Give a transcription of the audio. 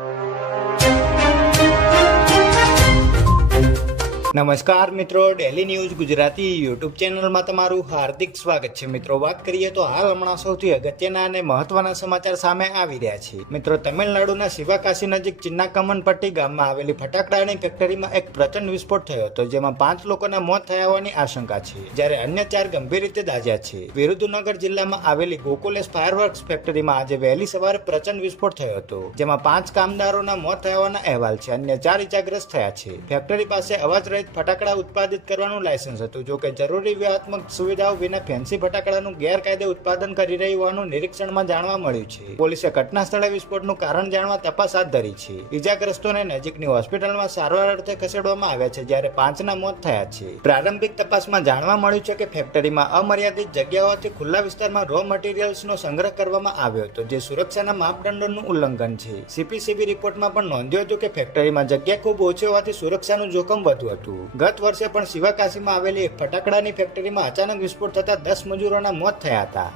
you. નમસ્કાર મિત્રો daily news Gujarati YouTube ચેનલમાં તમારું હાર્દિક સ્વાગત છે. મિત્રો, વાત કરીએ તો હાલ હમણાં સૌથી અગત્યના અને મહત્વના સમાચાર સામે આવી રહ્યા છે. મિત્રો, તમિલનાડુના શિવાકાશી નજીક ચિન્નાકમનપટ્ટી ગામમાં આવેલી ફટાકડાની ફેક્ટરીમાં એક પ્રચંડ વિસ્ફોટ થયો હતો, જેમાં પાંચ લોકોના મોત થયા હોવાની આશંકા છે, જ્યારે અન્ય ચાર ગંભીર રીતે દાઝ્યા છે. વિરુદ્ધનગર જિલ્લામાં આવેલી ગોકુલેશ ફાયરવર્ક્સ ફેક્ટરીમાં આજે વહેલી સવારે પ્રચંડ વિસ્ફોટ થયો હતો, જેમાં પાંચ કામદારોના મોત થયા હોવાના અહેવાલ છે. અન્ય ચાર ઇજાગ્રસ્ત થયા છે. ફેક્ટરી પાસે અવાજ રહિત ફટાકડા ઉત્પાદિત કરવાનું લાયસન્સ હતું. જોકે જરૂરી વ્યૂહાત્મક સુવિધાઓ વિના ફેન્સી ફટાકડાનું ગેરકાયદે ઉત્પાદન કરી રહી હોવાનું નિરીક્ષણમાં જાણવા મળ્યું છે. પોલીસે ઘટના સ્થળે વિસ્ફોટનું કારણ જાણવા તપાસ હાથ ધરી છે. ઇજાગ્રસ્તોને નજીકની હોસ્પિટલમાં સારવાર અર્થે ખસેડવામાં આવ્યા છે જ્યારે પાંચના મોત થયા છે. પ્રારંભિક તપાસમાં જાણવા મળ્યું છે કે ફેક્ટરીમાં અમર્યાદિત જગ્યાઓથી ખુલ્લા વિસ્તારમાં રો મટીરિયલ્સનો સંગ્રહ કરવામાં આવ્યો હતો, જે સુરક્ષાના માપદંડોનું ઉલ્લંઘન છે. સીપીસીબી રિપોર્ટમાં પણ નોંધ્યું હતું કે ફેક્ટરીમાં જગ્યા ખૂબ ઓછી હોવાથી સુરક્ષાનું જોખમ વધુ હતું ગત વર્ષે પણ શિવાકાશીમાં આવેલી એક ફટાકડાની ફેક્ટરીમાં અચાનક વિસ્ફોટ થતા દસ મજૂરોના મોત થયા હતા.